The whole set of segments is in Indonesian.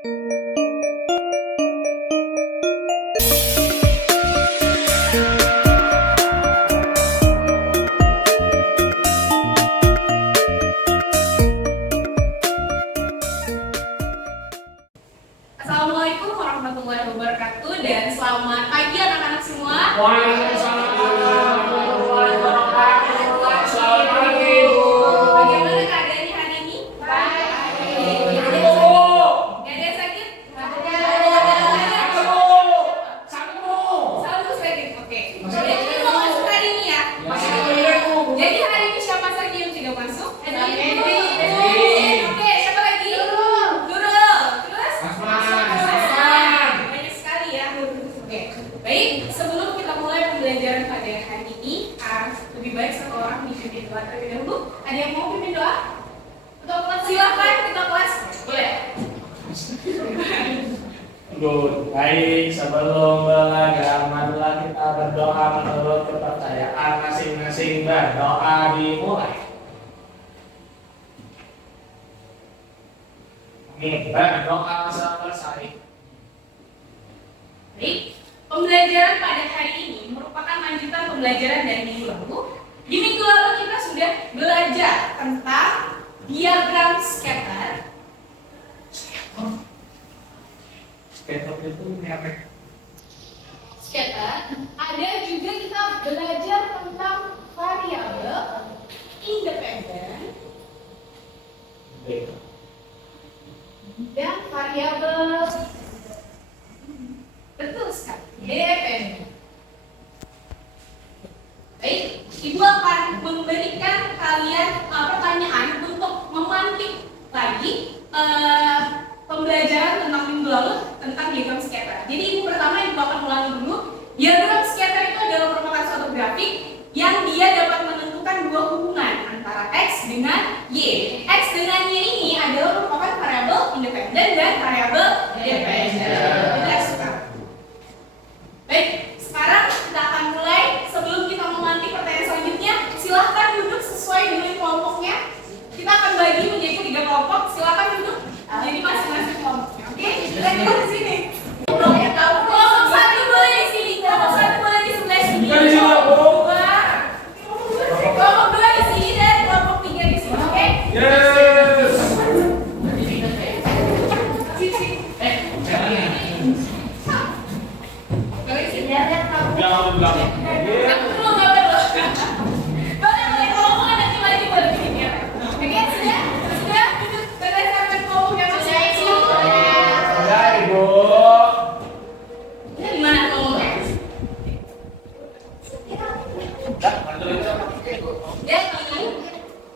Assalamualaikum warahmatullahi wabarakatuh dan selamat pagi anak-anak semua. Waalaikumsalam warahmatullahi wabarakatuh. Selamat pagi, Bu. Bagaimana keadaannya hari ini? Baik. Gak ada yang sakit? Selalu sakit. Oke. Jadi kita mau masuk hari ini ya. Jadi hari ini siapa saja yang tidak masuk? Oke, siapa lagi? Nurul. Terus? Banyak sekali ya. Oke. Baik, sebelum kita mulai pembelajaran pada hari ini, lebih baik satu orang dipimpin doa terlebih dahulu. Ada yang mau pimpin doa? Silakan kita kelas. Boleh. Baik, sebelum belajar, marilah kita berdoa menurut kepercayaan masing-masing. Berdoa dimulai. Berdoa selesai. Baik, pembelajaran pada hari ini merupakan lanjutan pembelajaran dari minggu lalu. Di minggu lalu kita sudah belajar tentang diagram scatter. Scatter itu merek. Scatter. Ada juga kita belajar tentang variabel independen dan variabel betul sekali dependen. Baik, Ibu akan memberikan kalian pertanyaan untuk memantik lagi pembelajaran tentang minggu lalu tentang diagram scatter. Jadi Ibu pertama Ibu akan ulangi dulu. Diagram scatter itu adalah merupakan suatu grafik yang dia dapat menentukan dua hubungan antara X dengan Y. X dengan Y ini adalah merupakan variabel independen dan variabel dependen. Jelas sekali. Baik, sekarang kita akan mulai. Sebelum kita memantik pertanyaan selanjutnya, silahkan duduk sesuai dengan kelompoknya. Kita akan bagi menjadi 3 kelompok. Silahkan duduk jadi masing-masing kelompoknya. Oke? Kita di sini. Kelompok 1 boleh di sini. Kelompok 1 boleh di sebelah sini. Kelompok 2 di sini dan kelompok 3 di sini. Oke?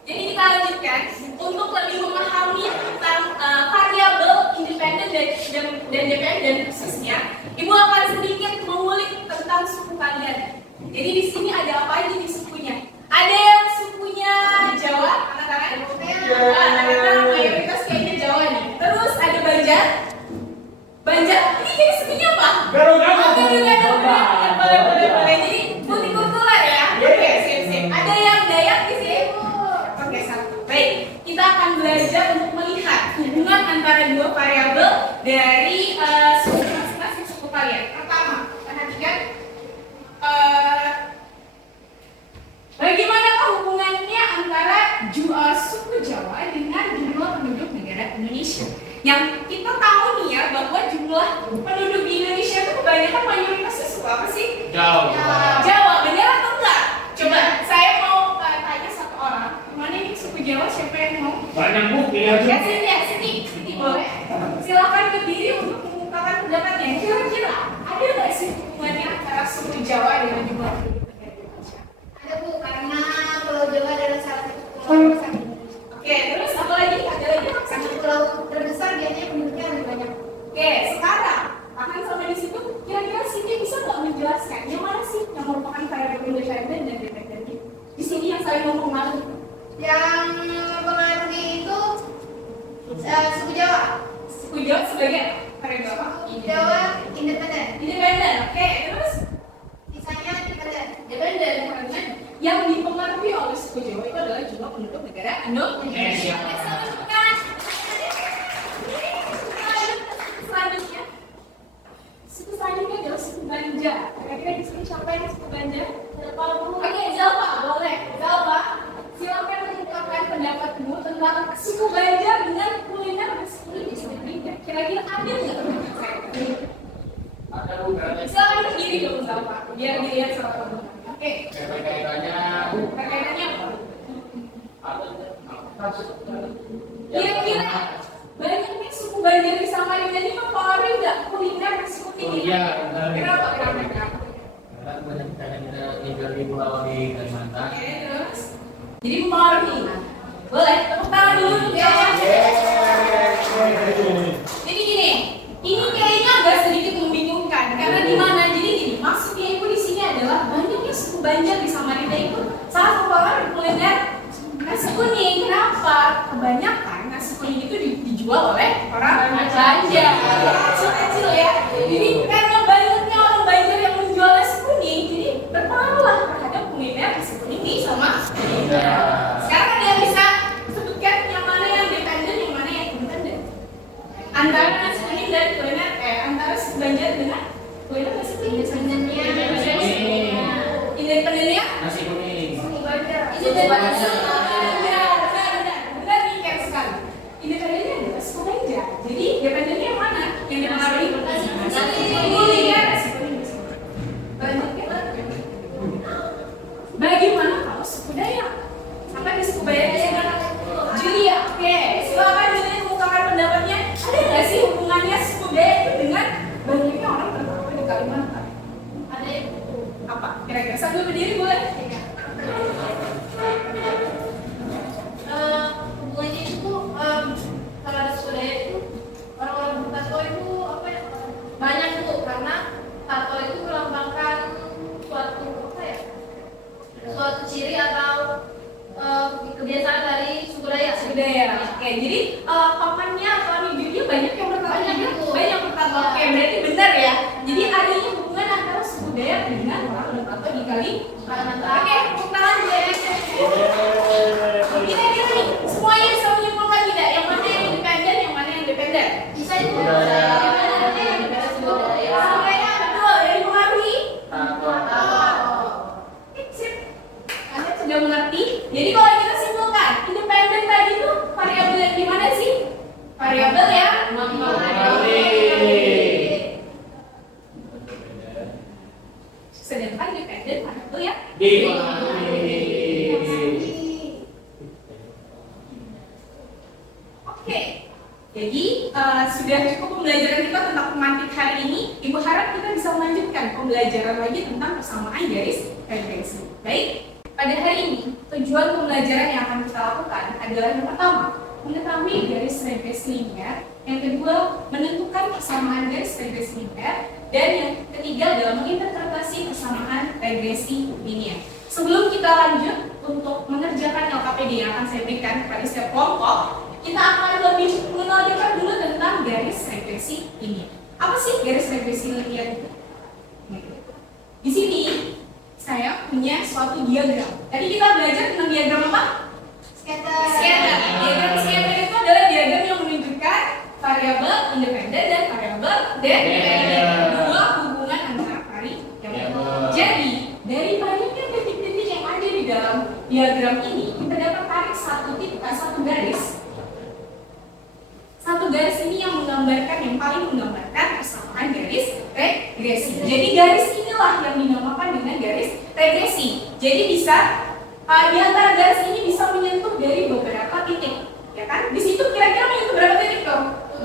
Jadi kita lanjutkan untuk lebih memahami tentang variabel independen dan dependen khususnya. Ibu akan sedikit mengulik tentang suku kalian. Jadi di sini ada apa aja di sukunya? Ada yang sukunya Jawa, anak-anak? Anak-anak mayoritas kayaknya Jawa nih. Terus ada Banjar. Banjar ini jadi sukunya apa? Gado-gado. Boleh. Jadi multikultural ya. Oke, sip. Ada yang Dayak di sini? Oke, satu. Baik, kita akan belajar untuk melihat hubungan antara dua variabel dari suku masing-masing suku kalian. Pertama, perhatikan bagaimanakah hubungannya antara suku Jawa dengan jumlah penduduk negara Indonesia. Yang kita tahu nih ya bahwa jumlah penduduk di Indonesia itu kebanyakan mayoritasnya suku apa sih? Jawa, benar atau enggak? Coba saya mau tanya satu orang, mana ini suku Jawa, siapa yang mau? Banyak Bu, pilih aja. Sini boleh. Silakan berdiri untuk mengungkapkan pendapatnya. Kira-kira ada nggak sih hubungannya antara suku Jawa dengan jumlah penduduk negara Indonesia? Ada Bu, karena Pulau Jawa adalah salah satu pulau terbesar di Indonesia. Oke, terus apa lagi? Ada lagi? Karena pulau terbesar biasanya penduduknya lebih banyak. Oke, sekarang akan sampai di situ. Kira-kira Siti bisa nggak menjelaskan yang mana sih yang merupakan variabel independen dan dependen? Di sini yang saling mempengaruhi. Yang mempengaruhi itu suku Jawa. Suku Jawa sebagai variabel apa? Jawa independen. Independen. Oke, terus Sisanya dependen. dependen karena yang dipengaruhi oleh suku Jawa itu adalah jumlah penduduk negara Indonesia. Oke, selamat Kira-kira ada nggak teman-teman saya? Ada bukan? Silakan berdiri dulu nggak apa, biar dilihat sama teman-teman. Oke. Kaitannya Perkaitannya apa? ada. Kira-kira banyaknya suku Banjar di Samarinda ini mempengaruhi nggak kuliner seperti ini? Iya, Kenapa? Kenapa? Karena banyak kita tinggal di pulau di Kalimantan. Oke, terus? Jadi mempengaruhi. Boleh, tepuk tangan dulu untuk ya. Jadi gini, ini kayaknya agak sedikit membingungkan karena di mana? Jadi gini, maksudnya ibu di sini adalah banyaknya suku Banjar di Samarinda itu sangat mempengaruhi kuliner nasi kuning. Kenapa? Kebanyakan nasi kuning itu dijual oleh orang Banjar. Kecil-kecil ya. Jadi karena banyaknya orang Banjar yang menjual nasi kuning, jadi berpengaruh terhadap kuliner nasi kuning di Samarinda. Sekarang ada yang bisa sebutkan yang mana yang dependen, yang mana yang independen? Antara nasi kuning dan kuliner, antara suku Banjar dengan kuliner nasi kuning. Independennya? Nasi kuning. Benar nih kayak sekali. Independennya adalah suku Banjar. Jadi independennya yang mana? Yang dipengaruhi nasi kuning ya, nasi kuning. Bagaimana kalau suku Dayak? Sampai di suku Dayak di sana? Julia, oke. Silakan Julia mengungkapkan pendapatnya. Ada nggak sih hubungannya suku Dayak itu dengan banyaknya orang bertambah di Kalimantan? Ada apa? Kira-kira sambil berdiri boleh? Hubungannya itu kalau ada suku Dayak itu orang-orang bertato itu apa ya, banyak tuh karena tato itu melambangkan suatu apa ya, suatu ciri atau kebiasaan dari suku Dayak. Suku Dayak. Oke, jadi pamannya atau ibunya banyak yang bertato. Banyak bertato. Oke, berarti benar ya. Jadi adanya hubungan antara suku Dayak dengan orang bertato di Kalimantan. Oke, tepuk tangan ya. Kira-kira nih, semuanya bisa menyimpulkan tidak? Yang mana yang independen, yang mana yang independen? Bisa itu Semuanya betul, yang dipengaruhi. Tato. Sip. Anda sudah mengerti? Jadi kalau kita simpulkan, independen tadi itu variabel yang di mana sih? Variabel yang sedangkan independen variabel yang Oke, jadi sudah cukup pembelajaran kita tentang pemantik hari ini. Ibu harap kita bisa melanjutkan pembelajaran lagi tentang persamaan garis referensi. Baik, pada hari ini tujuan pembelajaran yang akan kita lakukan adalah yang pertama, mengetahui garis referensi linear. Yang kedua, menentukan persamaan garis regresi linear. Dan yang ketiga adalah menginterpretasi persamaan regresi linear. Sebelum kita lanjut untuk mengerjakan LKPD yang akan saya berikan kepada setiap kelompok, kita akan lebih mengenal dulu tentang garis regresi linear. Apa sih garis regresi linear itu? Di sini saya punya suatu diagram. Tadi kita belajar tentang diagram apa? scatter. Diagram scatter itu adalah diagram yang menunjukkan variabel independen dan variabel dependen. Dua hubungan antara variabel. Jadi dari banyaknya titik-titik yang ada di dalam diagram ini, kita dapat tarik satu garis. Satu garis ini yang paling menggambarkan persamaan garis regresi. Jadi garis inilah yang dinamakan dengan garis regresi. Jadi bisa di antara garis ini bisa menyentuh dari beberapa titik, ya kan? Di situ kira-kira menyentuh berapa titik tuh?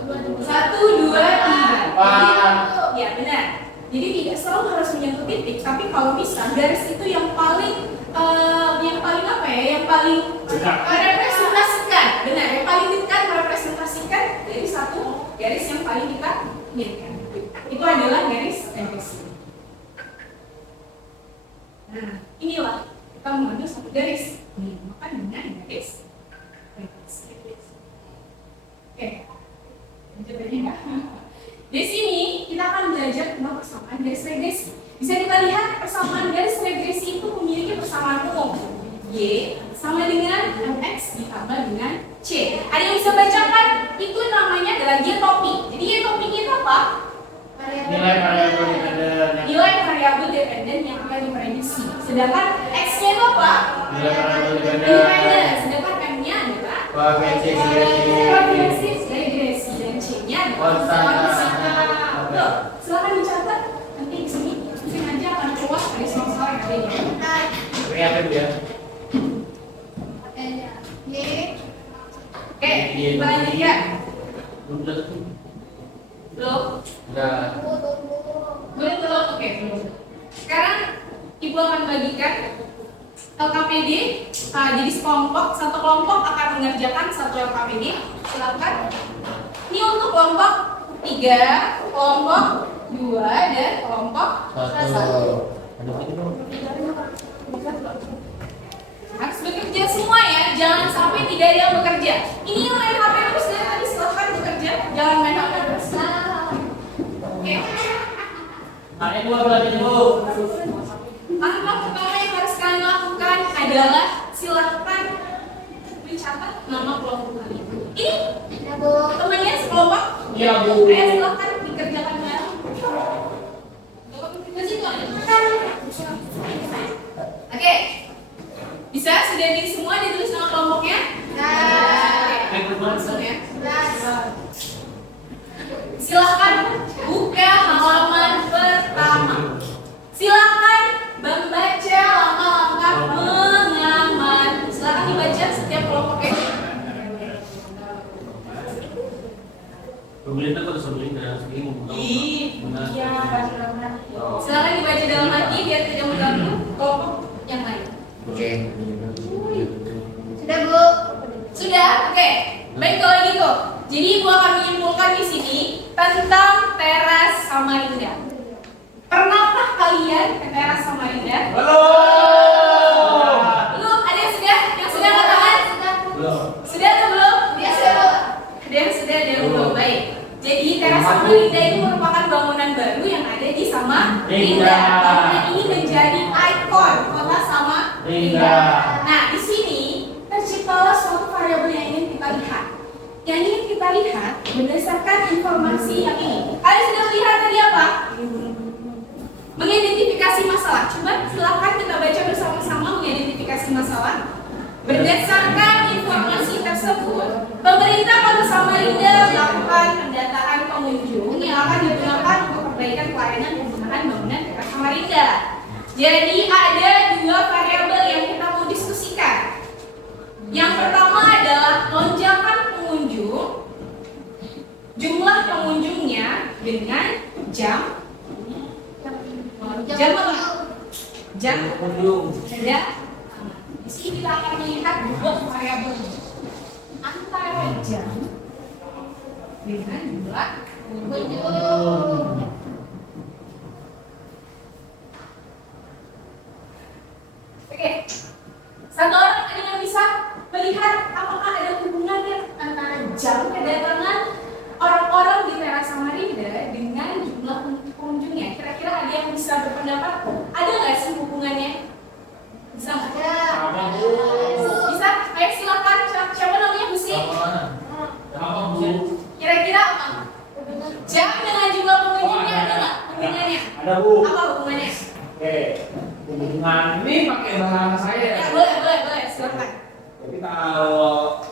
1, 2, 3. Ya benar. Jadi tidak selalu harus menyentuh titik, tapi kalau bisa garis itu yang paling apa ya? Yang paling merepresentasikan, benar? Yang paling dekat merepresentasikan dari satu garis yang paling kita inginkan. Itu adalah garis regresi. Nah, inilah kita mengambil satu garis, dinamakan dengan garis regresi. Oke, jawabannya enggak? Di sini kita akan belajar tentang persamaan garis regresi. Bisa kita lihat persamaan garis regresi itu memiliki persamaan umum. Y sama dengan MX ditambah dengan C. Ada yang bisa bacakan? Itu namanya adalah Y topi. Jadi Y topi itu apa? Nilai variabel dependen. Nilai variabel dependen yang akan diprediksi. Sedangkan X-nya itu apa? Nilai variabel dependen. Independen. Sedangkan M-nya adalah Koefisien regresi. koefisien regresi dan C-nya Tuh, silakan dicatat. Nanti di sini aja akan keluar dari soal-soal yang ada ini. Ini apa Bu ya? Oke, kita lanjut ya. Udah. Belum? Udah. Belum? Oke, belum. Sekarang Ibu akan bagikan LKPD. Jadi satu kelompok akan mengerjakan satu LKPD. Silakan. Ini untuk kelompok 3, kelompok 2, dan kelompok 1. Harus bekerja semua ya, jangan sampai tidak ada yang bekerja. Ini yang main HP terus dari tadi, silahkan bekerja, jangan main HP terus. Oke. Ini Bu belajar Bu. Langkah pertama yang harus kalian lakukan adalah silahkan mencatat nama kelompok kalian. Ini temannya sekelompok. Iya Bu. Silahkan dikerjakan bareng. Oke. Bisa? Sudah di semua ditulis nama kelompoknya? Langsung ya. Silahkan buka halaman pertama. Silahkan membaca langkah-langkah mengaman. Silahkan dibaca setiap kelompoknya. Pemerintah kok sebelum dalam segi membuka. Iya, benar. Silahkan dibaca dalam hati biar tidak mengganggu kelompok yang lain. Oke. Sudah Bu. Sudah, oke. Baik kalau gitu. Jadi Ibu akan menyimpulkan di sini tentang teras Samarinda. Pernahkah kalian ke teras Samarinda? Belum. Belum? Ada yang sudah? Yang sudah angkat tangan? Belum. Sudah atau belum? Ya sudah. Ada yang sudah, ada yang belum. Baik. Jadi teras Samarinda itu merupakan bangunan baru yang ada di Samarinda. Bangunan ini menjadi ikon kota Samarinda. Nah, di sini terciptalah suatu variabel yang ingin kita lihat. Yang ingin kita lihat berdasarkan informasi yang ini. Kalian sudah lihat tadi apa? Mengidentifikasi masalah. Coba silakan kita baca bersama-sama mengidentifikasi masalah. Berdasarkan informasi tersebut, pemerintah Kota Samarinda melakukan pendataan pengunjung yang akan digunakan untuk perbaikan pelayanan penggunaan bangunan teras Samarinda. Jadi ada dua variabel yang kita mau diskusikan. Yang pertama adalah lonjakan pengunjung, jumlah pengunjungnya dengan jam apa? Jam Pengunjung. ada. Di sini kita akan melihat dua variabel antara jam dengan jumlah pengunjung. Oke, satu orang ada yang bisa melihat apakah ada hubungannya antara jam kedatangan orang-orang di teras Samarinda dengan jumlah pengunjungnya. Kira-kira ada yang bisa berpendapat? Ada nggak sih hubungannya? Bisa nggak? Ada Bu. Bisa? Ayo silakan. Siapa namanya Bu Sri? Apa Bu? Kira-kira apa? Jam dengan jumlah pengunjungnya ada nggak hubungannya? Ada Bu. Apa hubungannya? Oke, hubungan ini pakai bahasa saya ya. Ya boleh, silakan. Jadi kalau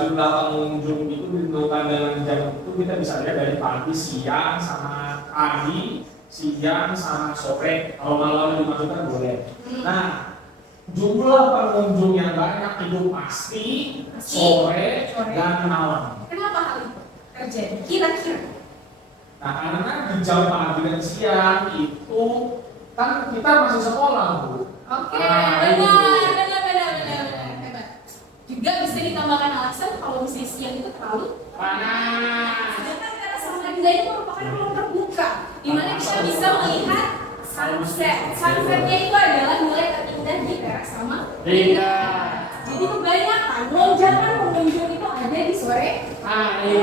jumlah pengunjung itu ditentukan dengan jam itu kita bisa lihat dari pagi, siang, sama pagi, siang, sama sore. Kalau malam dimasukkan boleh. Nah, jumlah pengunjung yang banyak itu pasti sore dan malam. Kenapa hal itu terjadi? Kira-kira? Nah, karena di jam pagi dan siang itu kan kita masih sekolah, Bu. Oke, Nah, benar. Hebat. Juga bisa ditambahkan alasan kalau misalnya siang itu terlalu panas. sedangkan teras Samarinda itu merupakan ruang terbuka di mana kita bisa melihat sunset. Sunsetnya itu adalah mulai terindah di teras Samarinda. Jadi kebanyakan lonjakan pengunjung itu ada di sore hari.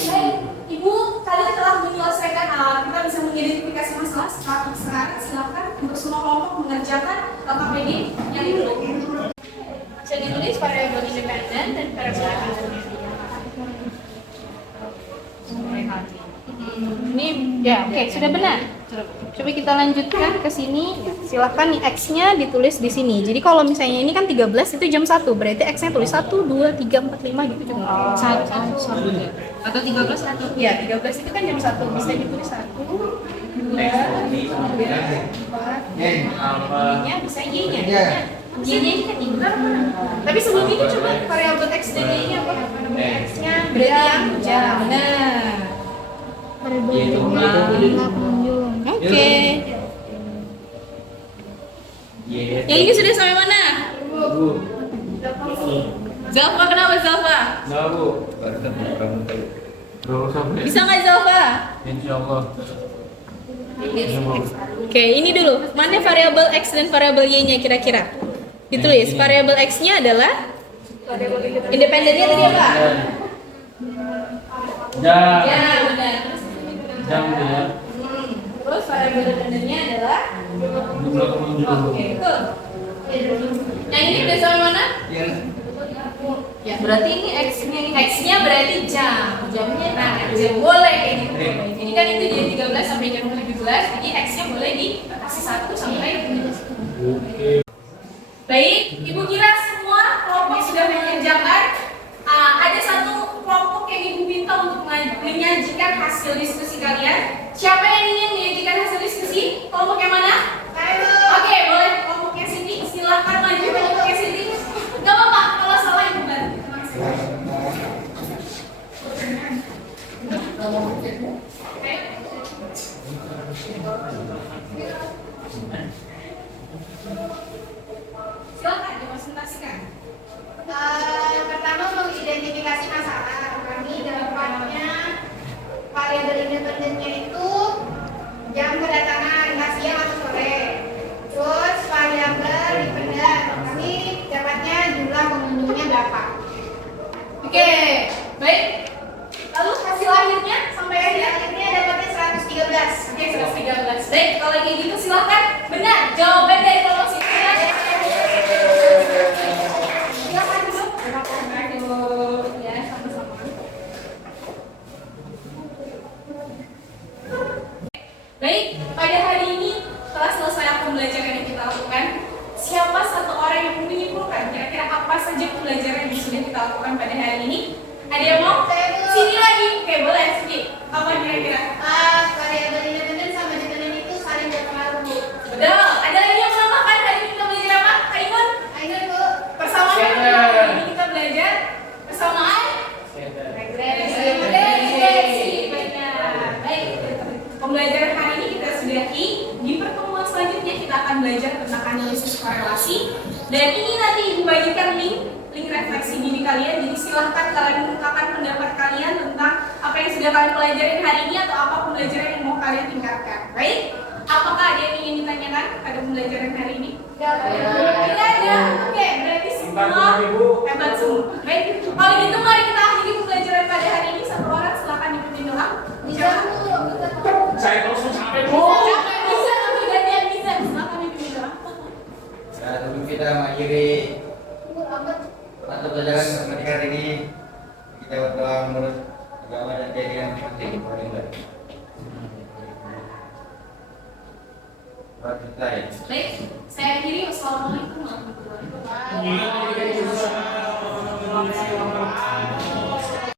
Baik, Ibu, kalian telah menyelesaikan kita bisa mengidentifikasi masalah. Sekarang silakan untuk semua kelompok mengerjakan LKPD yang itu. Bisa ditulis variabel independen dan variabel independen. Ini ya oke, sudah benar. Coba kita lanjutkan ke sini. Silahkan nih X-nya ditulis di sini. Jadi kalau misalnya ini kan 13 itu jam 1, berarti X-nya tulis 1, 2, 3, 4, 5 gitu juga. Atau 13 atau Iya, 13 itu kan jam 1, bisa ditulis 1, 2, 3, 4, Y-nya bisa Y-nya. Y-nya ini kan benar mana? Tapi sebelum itu coba variabel X dan Y-nya apa? X-nya berarti yang jam. Nah. Oke. Yang ini sudah sampai mana? Zalfa, kenapa Zalfa? Nggak bu, baru ketemu kamu tadi. Bisa nggak Zalfa? Insya Allah. Oke, ini dulu. Mana variabel X dan variabel Y-nya kira-kira? Ditulis. Variabel X-nya adalah independennya tadi apa? Jam. Ya, benar. Jam ya. Terus variabel independennya adalah Jumlah pengunjung. oke, betul. Yang ini udah sampai mana? Ya, berarti ini X-nya berarti jam. Jamnya nah, jam boleh kayak gitu. Ini kan itu dari 13 sampai jam 17. Jadi X-nya boleh dikasih 1 sampai 17. Baik, Ibu kira semua kelompok sudah mengerjakan. Ada satu kelompok yang Ibu minta untuk menyajikan hasil diskusi kalian. Siapa yang ingin menyajikan hasil diskusi? Kelompok yang mana? Oke, boleh kelompoknya Siti. Silahkan maju kelompoknya Siti. Gak apa-apa, kalau salah Ibu bantu. Silakan dipresentasikan. Pertama mengidentifikasi masalah. Kami dapatnya variabel independennya itu jam kedatangan, entah siang atau sore. Terus variabel dependen, kami dapatnya jumlah pengunjungnya berapa. Oke, baik. Lalu hasil akhirnya sampai akhir? Akhirnya dapatnya 113. Oke, 113. Baik, kalau kayak gitu silakan. Benar, jawaban dari kelompok Siti. Silakan dulu. Ya, sama-sama. Baik, pada hari ini setelah selesai pembelajaran yang kita lakukan, siapa satu orang yang menyimpulkan kira-kira apa saja pembelajaran yang sudah kita lakukan pada hari ini? Ada yang mau? Sini lagi. Oke, boleh Sini. Apa kira-kira? Variabel independen sama dependen itu saling berpengaruh, Bu. Betul. Ada lagi yang menambahkan hari ini kita belajar apa? Kak Imun? Ayo, Bu. Persamaan. Hari ini kita belajar persamaan. Regresi. Benar. Baik. Pembelajaran hari ini kita sudahi. Di pertemuan selanjutnya kita akan belajar tentang analisis korelasi. Dan ini nanti Ibu bagikan link refleksi diri kalian. Jadi silahkan kalian mengungkapkan pendapat kalian tentang apa yang sudah kalian pelajarin hari ini atau apa pembelajaran yang mau kalian tingkatkan. Baik. Apakah ada yang ingin ditanyakan pada pembelajaran hari ini? Tidak ada. Oke, berarti semua hebat semua. Baik. Kalau gitu mari kita akhiri pembelajaran pada hari ini. Satu orang silakan dipimpin doa. Bisa, Bu. Saya terus capek bu. Bisa, tapi gantian bisa. Silakan dipimpin doa. Nah, sebelum kita mengakhiri mata pelajaran matematika hari ini, kita berdoa menurut agama dan keyakinan masing-masing. Baik, saya akhiri. Wassalamualaikum warahmatullahi wabarakatuh.